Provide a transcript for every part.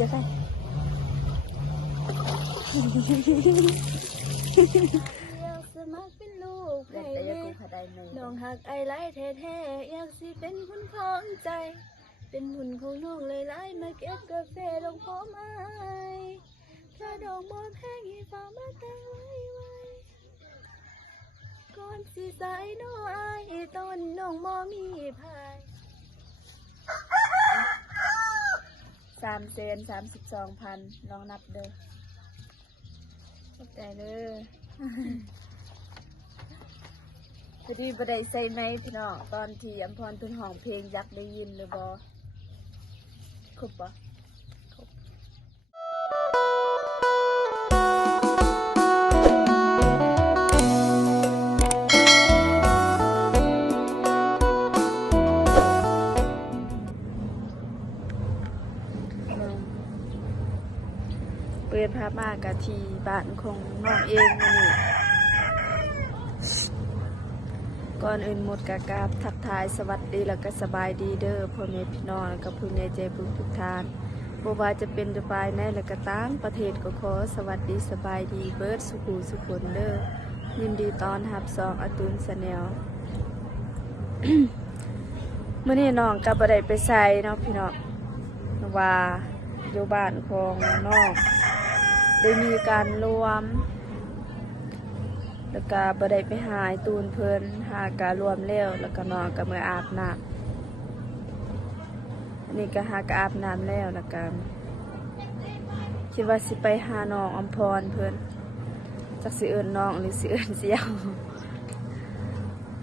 จะได้สมัครเป็นลูกไผ่น้องหักไอไล่แท้ๆอยากสิเป็นคนของใจเป็นหุ่นของน้องเลยไล่มาเก็บกาแฟลงพร้อมไอถ้าดอกบัวแพงให้ฟ้ามาแต่งไว้ก่อนสิสายน้อยต้นน้องมอมีพาย332,000ลองนับเด้อขอบใจเด้อพอดีบ่ได้ใส่ไม้พี่น้องตอนที่อำพรเพิ่นห้องเพลงอยากได้ยินหรือบ่ครบบ่ครบเปิดภาพมากะที่บ้านของน้องเองนี่ก่อนอื่นหมดกะกราบทักทายสวัสดีแล้วก็สบายดีเด้อพ่อแม่พี่น้องแล้วก็ผู้ใหญ่ใจบุญทุกท่านบ่ว่าจะเป็นจะไปในและก็ต่างประเทศก็ขอสวัสดีสบายดีเบิดสุขุสุขนเด้อยินดีต้อนรับซองอาตูนชาแนล มื้อนี้น้องก็บ่ได้ไปไสเนาะพี่น้องว่าอยู่บ้านของน้องได้มีการรวมแล้วก็บ่ได้ไปหาตูนเพิ่นหาการรวมแล้วแล้วก็น้องก็มื้ออาบน้ำอันนี้ก็หากอาบน้ำแล้วแล้วก็คิดว่าสิไปหาน้องอำพรเพิ่นจักสิเอิ้นน้องหรือสิเอิ้นเสี่ยว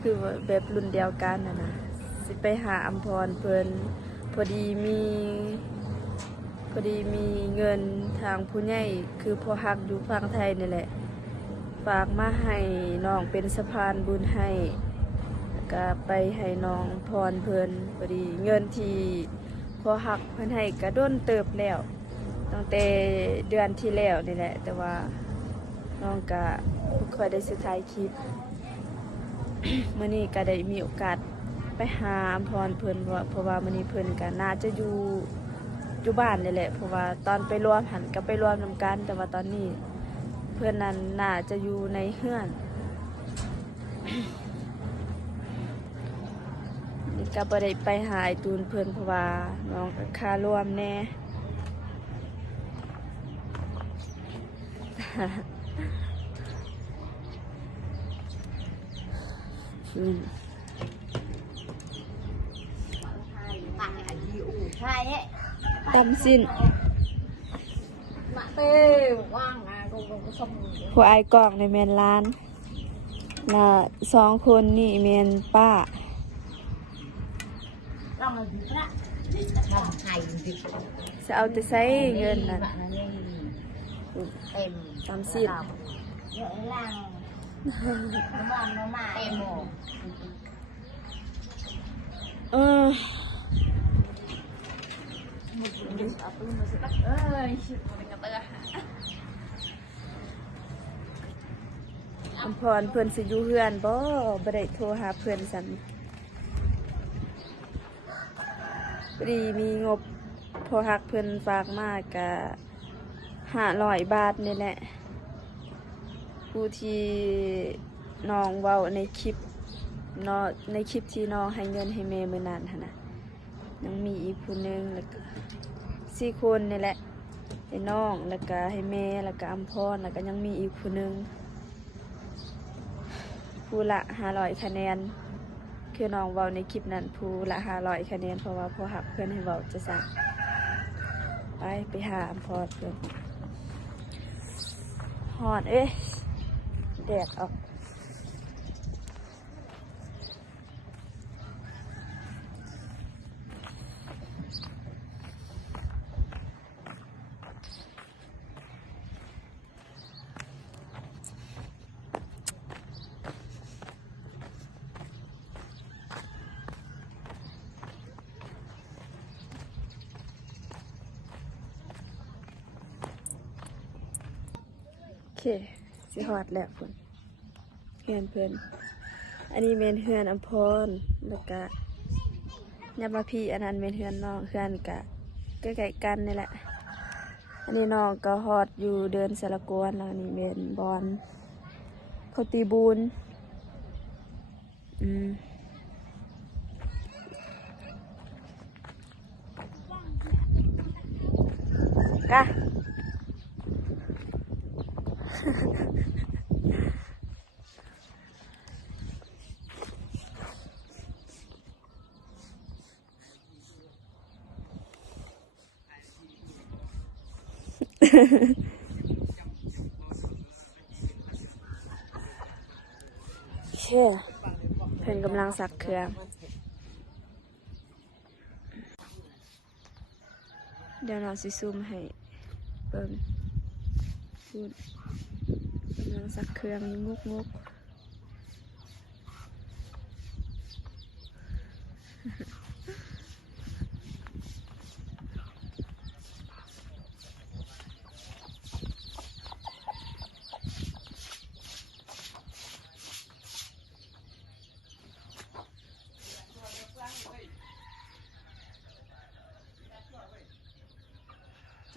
คือแบบรุ่นเดียวกันนะสิไปหาอำพรเพิ่นพอดีมีเงินทางผู้ใหญ่คือพ่อฮักอยู่ฝั่งไทยนี่แหละฝากมาให้น้องเป็นสะพานบุญให้แล้วก็ไปให้น้องพรเพิ่นพอดีเงินที่พ่อฮักเพิ่นให้ก็โดนเติบแล้วตั้งแต่เดือนที่แล้วนี่แหละแต่ว่าน้องก็บ่ค่อยได้ถ่ายคลิป มื้อนี้ก็ได้มีโอกาสไปหาอำพรเพิ่นเพราะว่ามื้อนี้เพิ่นก็น่าจะอยู่บ้านนี่แหละเพราะว่าตอนไปรวมหันก็ไปรวมนำกันแต่ว่าตอนนี้เพื่อนนั้นน่าจะอยู่ในเฮือนนี่ก็บ่ได้ไปหาไอ้ตูนเพื่อนเพราะว่าน้องก็ค่ารวมแน่ ตำสิ้นผู้อายกอกในแมนร้านน่ะ2 คนนี่แมนป้าจะเอาแต่ใช้เงินน่ะตำสิ้นอำพรเพื่อนสิอยู่เฮือนบ่ได้โทรหาเพื่อนสันพอดีมีงบพอหักเพื่อนฝากมากกะ500 บาทนี่แหละผู้ที่น้องเว้าในคลิปที่น้องให้เงินให้แม่มื้อนั้นหั่นน่ะยังมีอีกผู้นึงแล้วก็4 คนนี่แหละให้น้องแล้วก็ให้แม่แล้วก็อำพรแล้วก็ยังมีอีกผู้นึงผู้ละ500 คะแนนคือน้องเว้าในคลิปนั้นผู้ละ500 คะแนนเพราะว่าพอหักเพื่อนให้เว้าจะสั่งไปหาอำพรเพื่อนฮอดแดดออกโอเคสิฮอดแล้วพุ่นเฮือนเพิ่นอันนี้เมนเฮือนอำพรแล้วก็ยับมาพี่อันนั้นเมนเฮือนน้องเฮือนกะใกล้ๆกันนี่แหละ อันนี้น้องก็ฮอดอยู่เดินสารกวนแล้วนี่เป็นบอลเขาตีบูนกะ เชื่อเพิ่นกำลังสักเครื่องเดี๋ยวเราสิซูมให้เบิ่งพูดกำลังสักเครื่องงกงก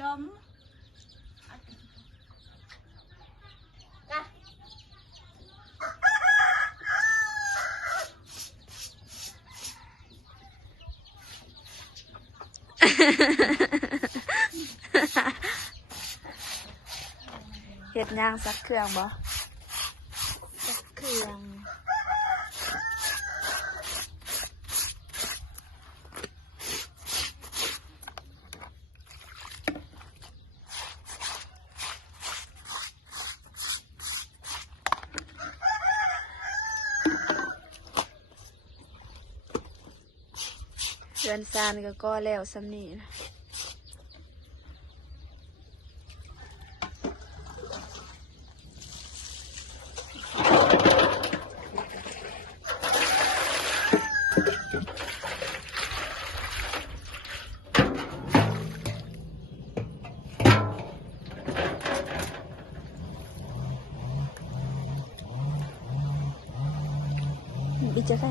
จม เฮ็ดย่างสักเครื่องบ่ เครื่อง เรือนซานก็แล้วสำนี้นะอีจะได้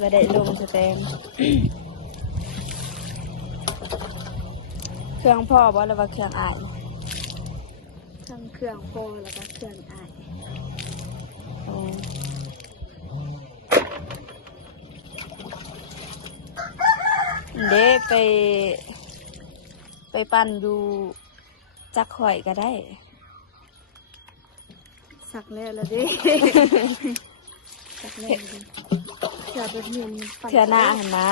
บ่ได้ลงสแตมเครื่องพ่อบ่แล้วว่าเครื่องอายทั้งเครื่องพ่อแล้วก็เครื่องอายอ๋อเด้ไปปั่นอยู่จักข่อยก็ได้สักแล้วละดิ จากแรกเลยเสือแบบนี้มันปั่น เทื่อหน้าหันมา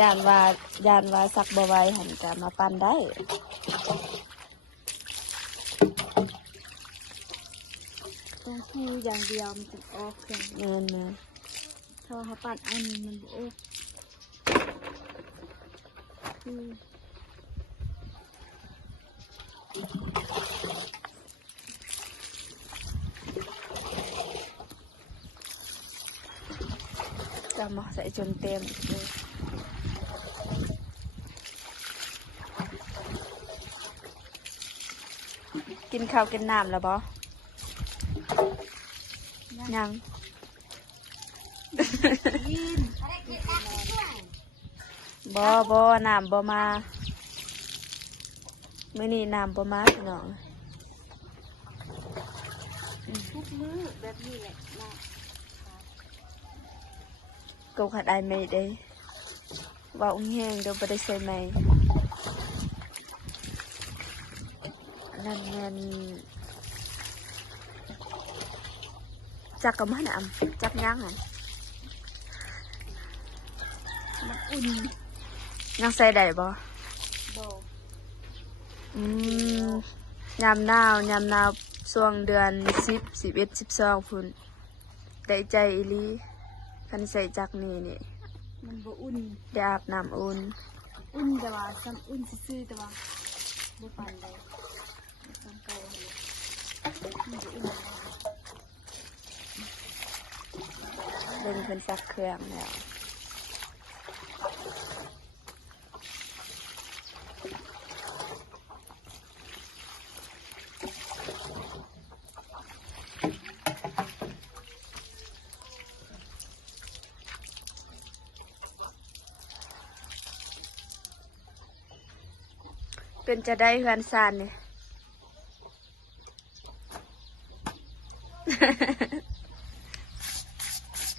ยานว่าสักบ่ไหวหันก็มาปั่นได้ ต้องคู่อย่างเดียวมันจะออกเครื่อง เงินนะ ถ้าว่าเขาปั่นอันนี้มันบ่ออกคือ จะมาใส่จนเต็มเลยกินข้าวกินน้ำแล้วบ่ยัง ยิน บ่น้ำบ่มามื้อนี้น้ำบ่มาพี่น้อง ทุกมื้อแบบนี้แหละนะ กูขัดไอไม่ได้ว่าอุ้งแห้งเดี๋ยวบ่ได้ใส่ไม้นั่นแม่นจักกับมันอ่ำจักย่างอ่ะ มันอุ่น ยังใส่ได้บ่ บ่ ยามหนาวช่วงเดือน10 11 12พุ่นได้ใจอีหลีคันใส่จักนี่ มันบ่อุ่น ได้อาบน้ำอุ่น อุ่นแต่ว่าซ้ำอุ่นซื่อๆแต่ว่าบ่ปานใดซ้ำเก่าหั่นแหละมันบ่อุ่น เบิ่งเพิ่นซักเครื่องแล้ว เป็นจะได้เฮือนซานเนี่ย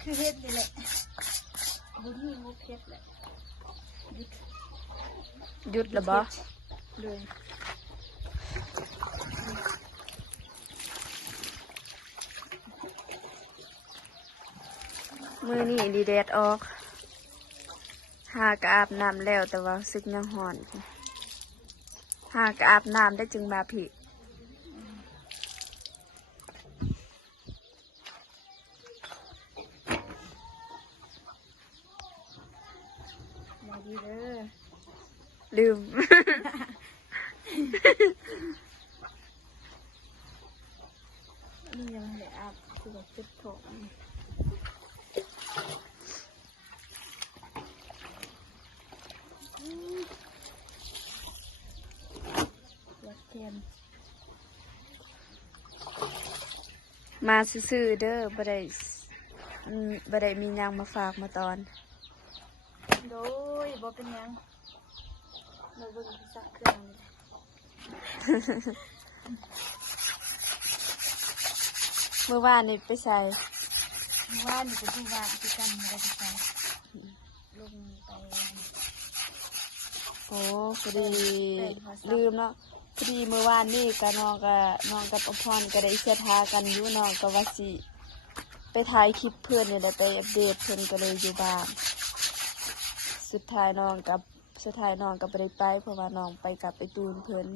คือเฮ็ดนี่แหละบุญมีงบเฮ็ดแหละ หยุดละบ่ เลย มือนี่ดีแดดออกหากอาบน้ำแล้วแต่ว่าซึกยังหอนหากอาบน้ำได้จึงมาผิด มาดีเด้อ ลืม นี่ยังไม่ได้อาบคือแบบจุดโถงอยากเทียน มาซื่อๆเด้อบ่ได้มีหยังมาฝากมาตอน โดยบ่เป็นหยังเราเบิ่งสักเครื่องนี่ เมื่อวานนี่ไปใส่ ว่านนี่ก็คือว่านคือกันไม่ได้ไปใส่ลงไป โอ้พอดีลืมเนาะพอดีเมื่อวานนี่กับน้องกับอภรก็ได้เสียทากันอยู่น้องก็ว่าสิไปถ่ายคลิปเพื่อนเนี่ยได้ไปอัปเดตเพื่อนก็เลยอยู่บ้านสุดท้ายน้องก็บ่ได้ไปเพราะว่าน้องไปกับไอตูนเพิ่น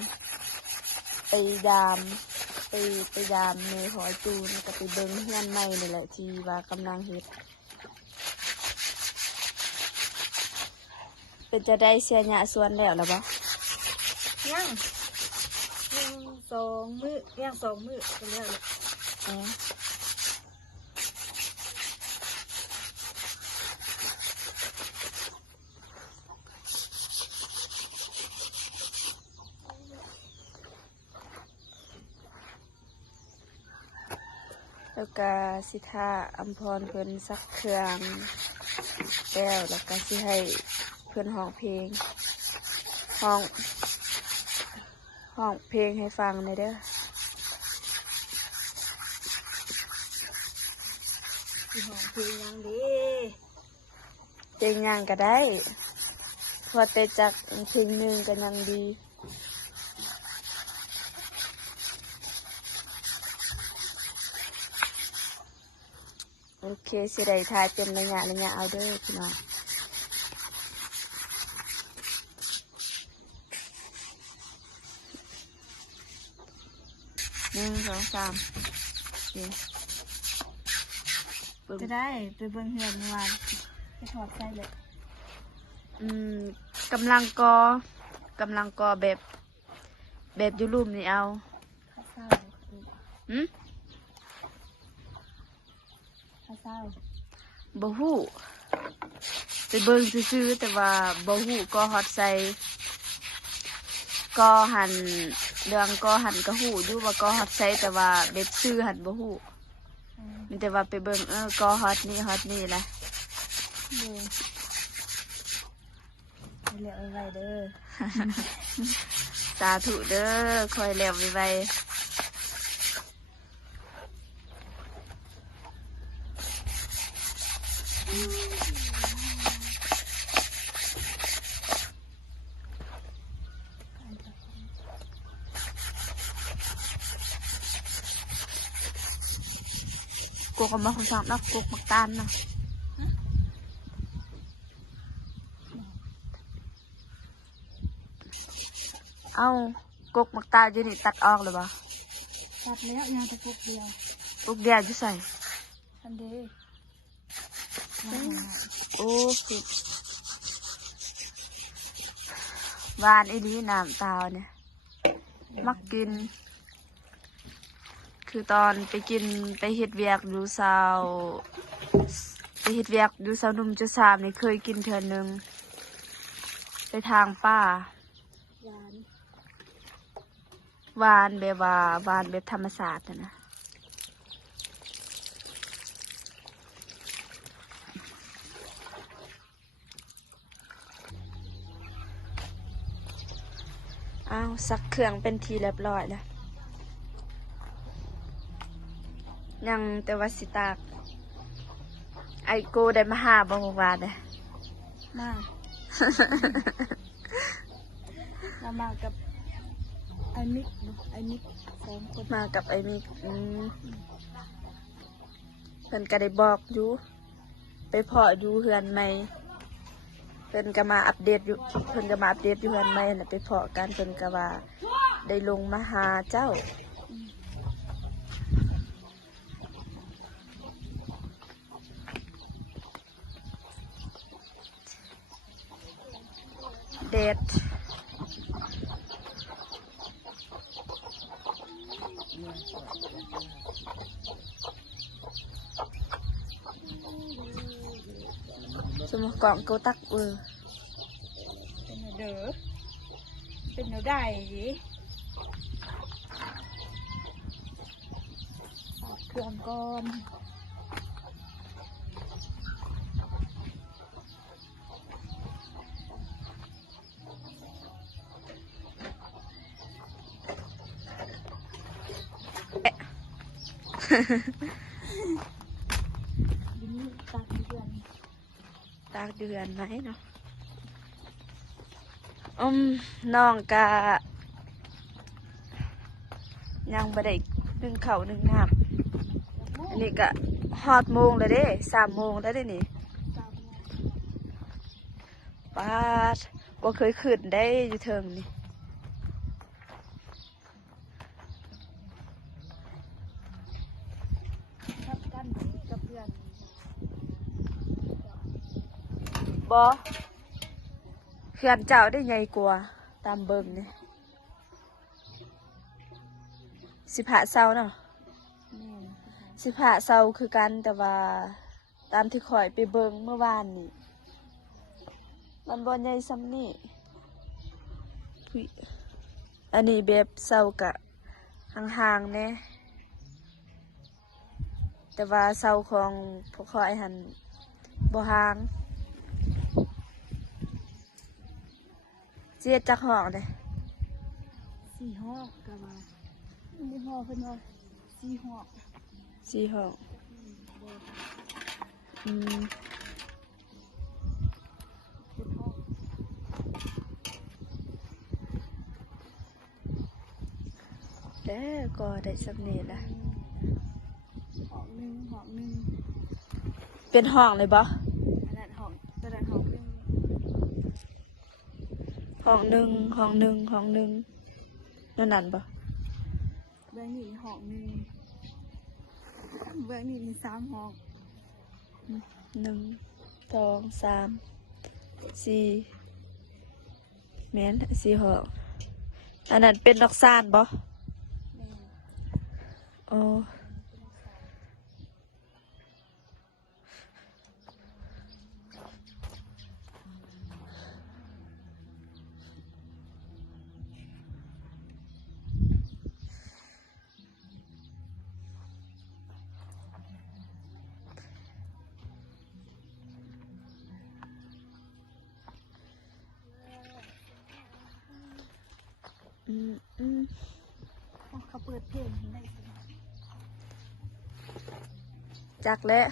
ไปยามไปยามเมย์ของไอตูนก็ไปเบิ่งเฮือนใหม่นี่แหละที่ว่ากำลังเฮ็ดเป็นจะได้เสียหญ้าสวนแล้วล่ะบ่ ยังสองมื้อยังสองมื้อไปแล้วเลย อ๋อแล้วก็สิทาอัมพรเพิ่นสักเครื่องแล้วก็สิให้เพิ่นร้องเพลงร้องเพลงให้ฟังหน่อยเด้อ ที่ห้องเพลงยังดี เพลงหยังก็ได้พอแต่จักเพลงหนึงก็ยังดี โอเคสิได้ทายเป็นระยะเอาเด้อพี่น้อง1 2 3นี่ปึ้ม จะได้ไปเบิ่งเฮือนเมื่อวานไปถอดใส่เลย อืมกำลังกแบบอยู่รูมนี่เอา ข้าวเศร้า หืม ข้าวเศร้า บ่ฮู้ไปเบิ่งซื่อๆแต่ว่าบ่ฮู้ก็ฮอดใส่ก็หันเรื่องก็หันก็ฮู้อยู่ว่าก็ฮอดใส่แต่ว่าแบบชื่อหันบ่ฮู้มีแต่ว่าไปเบิ่งก็ฮอดนี่แหละ เลยไปเรียกไว้เด้อ สาธุเด้อคอยแล้วไวๆกูก็มาคนสามนักกูมักตานนะเอากกมักตาอยู่นี่ตัดออกเลยบ่ ตัดแล้วยังแต่พวกเดียว ลูกเดียวจะใส่ ทันเดย์ โอ้คือหวานอีนี้น้ำตาเนี่ยมักกิน คือตอนไปเฮ็ดเวียกดูสาวนุ่มจุสามนี่เคยกินเทื่อนึงไปทางป้า หวาน หวานแบบว่าหวานแบบธรรมศาสตร์นะ อ้าวซักเครื่องเป็นทีเรียบร้อยแล้วยังแต่ว่าสิตากไอโกได้มาหาบ่เมื่อวานเนี่ย มาเรามากับไอ้มิกเนาะไอ้มิก2 คน มากับไอมิกเพิ่นก็ได้บอกอยู่ไปเพาะอยู่เฮือนใหม่เพิ่นก็มาอัปเดตอยู่เพิ่นก็มาอัปเดตอยู่เฮือนใหม่น่ะไปเพาะกันเพิ่นก็ว่าได้ลงมาหาเจ้าเด็ดสมกล่องกูตักเป็นแนวเด้อเป็นแนวได้ยิสับเครื่องก่อน ดินตักเดือน ตากเดือนไหมเนาะน้องกะยังบ่ได้ดึงเข่าวดึงน้ำอันนี้ก็ฮอดโมงแล้วเด้3 โมงแล้วเด้นี่ป้าดบ่เคยขึ้นได้อยู่เทิงนี่ทับกันกับเพื่อน บ่เขื่อนเจ้าได้ใหญ่กว่าตามเบิ่งนี่15 เสาเนาะ แม่น 15 เสาคือกันแต่ว่าตามที่ข่อยไปเบิ่งเมื่อวานนี่มันบ่ใหญ่ซ้ำนี่พุยอันนี้แบบเสากะห่างๆแน่แต่ว่าเสาของพวกข่อยหันบ่ห่างเจ็ดจักห้องเด้ 4 หอกกับมาไม่หอกเพิ่นว่า4 หอก 4 ห้องอืม เป็นหอก แล้วก็ได้สำเร็จละ หอกหนึ่งหอกหนึ่ง เป็นห้องเลยบ่ อันนั้นหอกตัวนั้นหอกหนึ่ง ห้องหนึ่งห้องหนึ่งห้องหนึ่งนั่นบ่ เบื้องนี้หอกหนึ่งเบื้องนี้มี3 หอก 1 2 3 4แม่น4 ห้องอันนั้นเป็นดอกซานบ่ แม่น อ๋ออืม อ๋อเขาเปิดเพลงให้ได้สิ จักแล้ว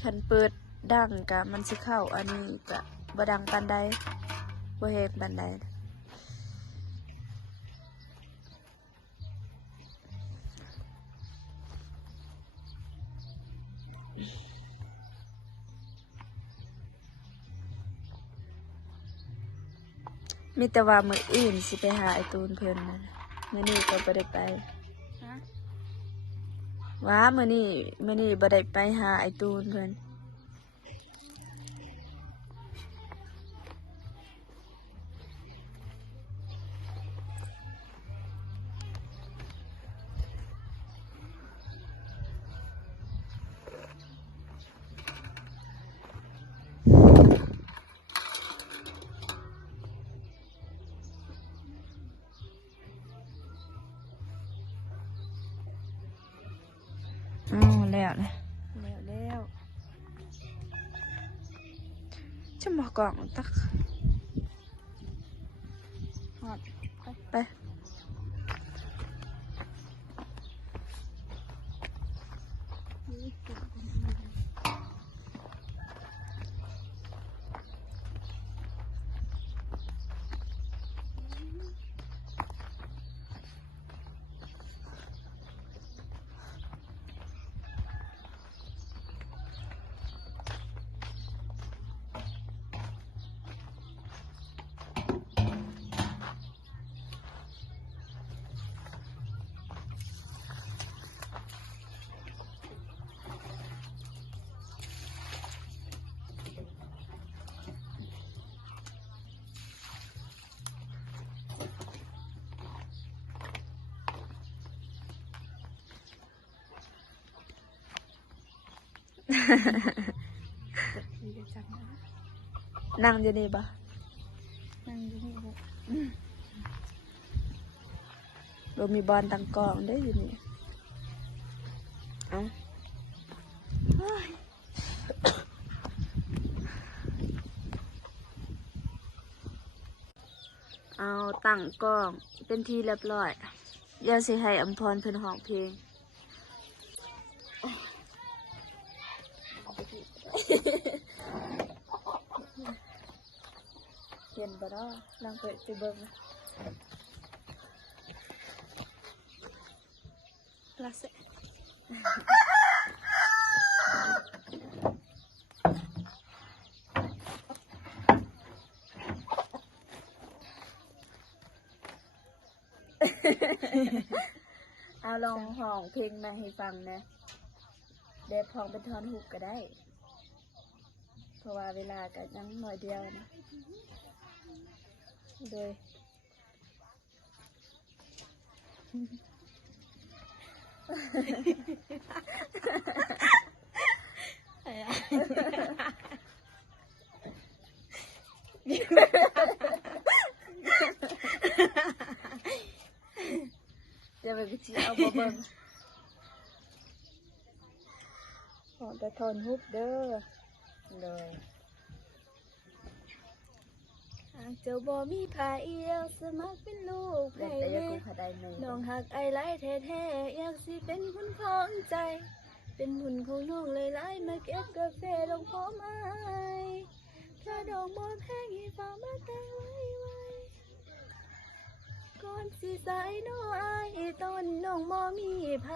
คันเปิดดังกะมันสิเข้าอันนี้กะบ่ดังปานใดบ่แฮงปานใดมีแต่ว่ามื้ออื่นสิไปหาไอ้ตูนเพิ่นนั่นมื้อนี้ก็บ่ได้ไป ฮะ ว้ามื้อนี้บ่ได้ไปหาไอ้ตูนเพิ่นแล้วนะ แล้ว จะมากล่องตัก ไปนั่งอยู่นี่ปะ นั่งอยู่นี่บ่ เรามีบอลตังกองได้อยู่นี่เอาเอาตั้งกล้องเป็นทีเรียบร้อยเดี๋ยวสิให้อำพรเพิ่นห้องเพลง เห็นบ่เนาะลองเปิดไปเบิ่งละเสเอาลองห้องเพลงมาให้ฟังนะเดี๋ยวพองเป็นทอนฮุกก็ได้ เพราะว่าเวลาก็ยังหน่อยเดียวนะเลย เดี๋ยวไปชี้เอาบ่เบิ่งขอแต่ทอนฮุกเด้อเลยหากเจ้าบ่มีภายเอียวสมัครเป็นลูกไผเด้น้องหักไอ้หลายแท้ๆอยากสิเป็นคนของใจ เป็นหุ่นของน้องเลยหลายมาเก็บกาแฟลงพร้อมอายถ้าดอกบ่แพงให้ฝากมาแต่ไว้ก่อนสิสายน้ออายต้นน้องบ่มีไผ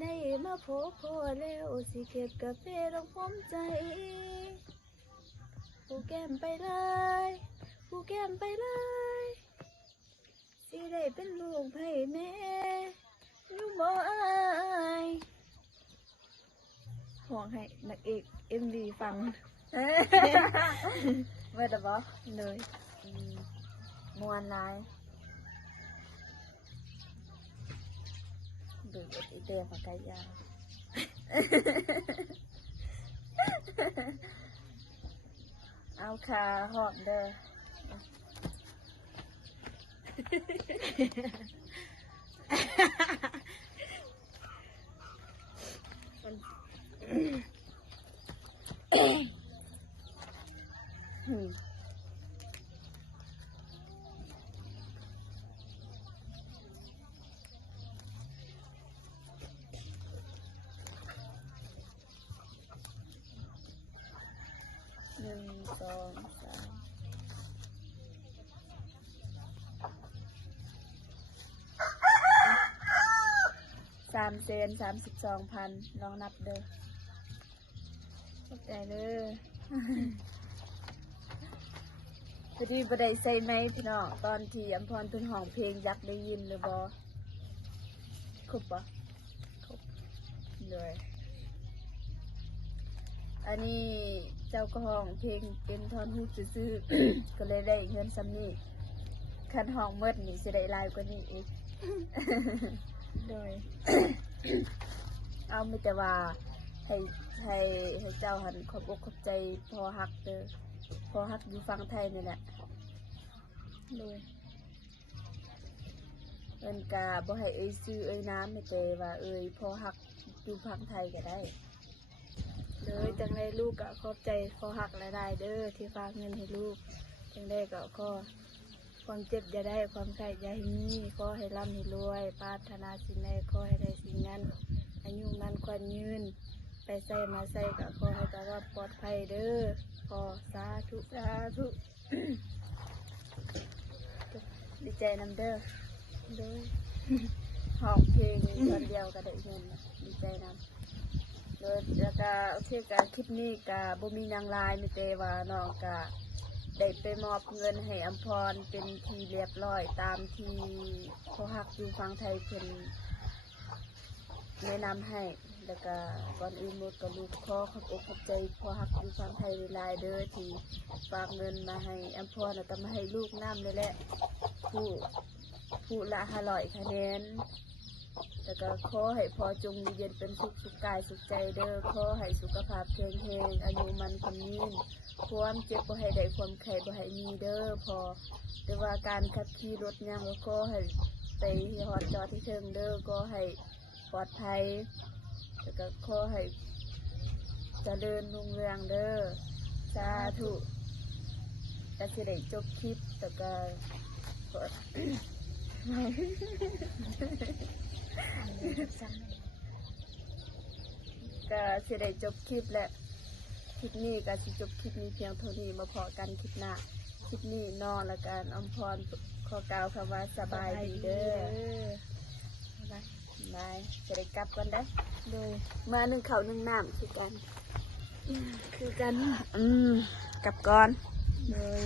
ได้มาพบพอแล้วสิเก็บกาแฟลงพร้อมใจผู้แก้มไปเลยผู้แก้มไปเลยสิได้เป็นลูกไผแม่อยู่บ่อายห่วงให้นักเอกMVฟังเมื่อแต่บอเลยมวนลายดูอีเดียปากกายาวเอาขาหอมเด้อ1 2 3,332,000ลองนับเด้อขอบใจเด้อพอดีบ่ได้ใส่ไม้พี่น้องตอนที่อำพรเพิ่นห้องเพลงยักได้ยินหรือบ่ครบบ่ครบเลยอันนี้เจ้าก็ห้องเพลงเป็นท่อนฮุกซื่อๆ ก็เลยได้เงินซ้ำนี้คันห้องเมิดนี่สิได้หลายกว่านี้อีก โดย เอาไม่แต่ว่าให้เจ้าหันขอบอกขอบใจพอฮักเด้อพอฮักอยู่ฟังไทยนี่แหละโดยเอิ้นกาบ่ให้เอ่ยชื่อเอ่ยน้ำไม่แต่ว่าเอ่ยพอฮักอยู่ฟังไทยก็ได้เลยจังได้ลูกก็ขอบใจพอฮักหลายๆเด้อที่ฝากเงินให้ลูกจังได้ก็ขอ ความเจ็บอย่าได้ความไข้อย่าให้มีขอให้ร่ำให้รวยปรารถนาสิ่งใดขอให้ได้สิ่งนั้นอายุมันควรยืนไปใส่มาใส่ก็ขอให้ตลอดปลอดภัยเด้อขอสาธุสาธุ ดีใจนำเด้อเด้อ ห้องเพลงคนเดียวก็ได้เงินนะดีใจนำโดยแล้วก็โอเคกับคลิปนี้กับบ่มีหยังหลายมีแต่ว่าน้องก็ได้ไปมอบเงินให้อัมพรเป็นที่เรียบร้อยตามที่เขาหักอยู่ฝั่งไทยเพิ่นแนะนำให้แล้วก็ก่อนอื่นหมดก็ลูกขอขอบอกขอบใจพอหักอยู่ฝั่งไทยหลายๆเด้อที่ฝากเงินมาให้อัมพรแล้วก็มาให้ลูกน้ำนี่แหละผู้ละ500คะแนนแล้วก็ขอให้พอจงอยู่เย็นเป็นสุขสุขกายสุขใจเด้อขอให้สุขภาพแข็งแรงอายุมันคนยืนความเจ็บบ่ให้ได้ความไข้บ่ให้มีเด้อพอแต่ว่าการขับขี่รถยังก็ขอให้ไปฮอดจอดที่เทิงเด้อก็ให้ปลอดภัยแล้วก็ขอให้เจริญรุ่งเรืองเด้อสาธุก็สิได้จบคลิปแล้วก็ขอ ก็สิได้จบคลิปและคลิปนี้ก็สิจบคลิปนี้เพียงเท่านี้มาพอกันคลิปหน้าคลิปนี้นอนและการอมพรขอกล่าวคำว่าสบายดีเด้อบายจะได้กลับกันได้โดยมาหนึ่งเขาวหนึ่งน้ำคือกันกลับก่อนเลย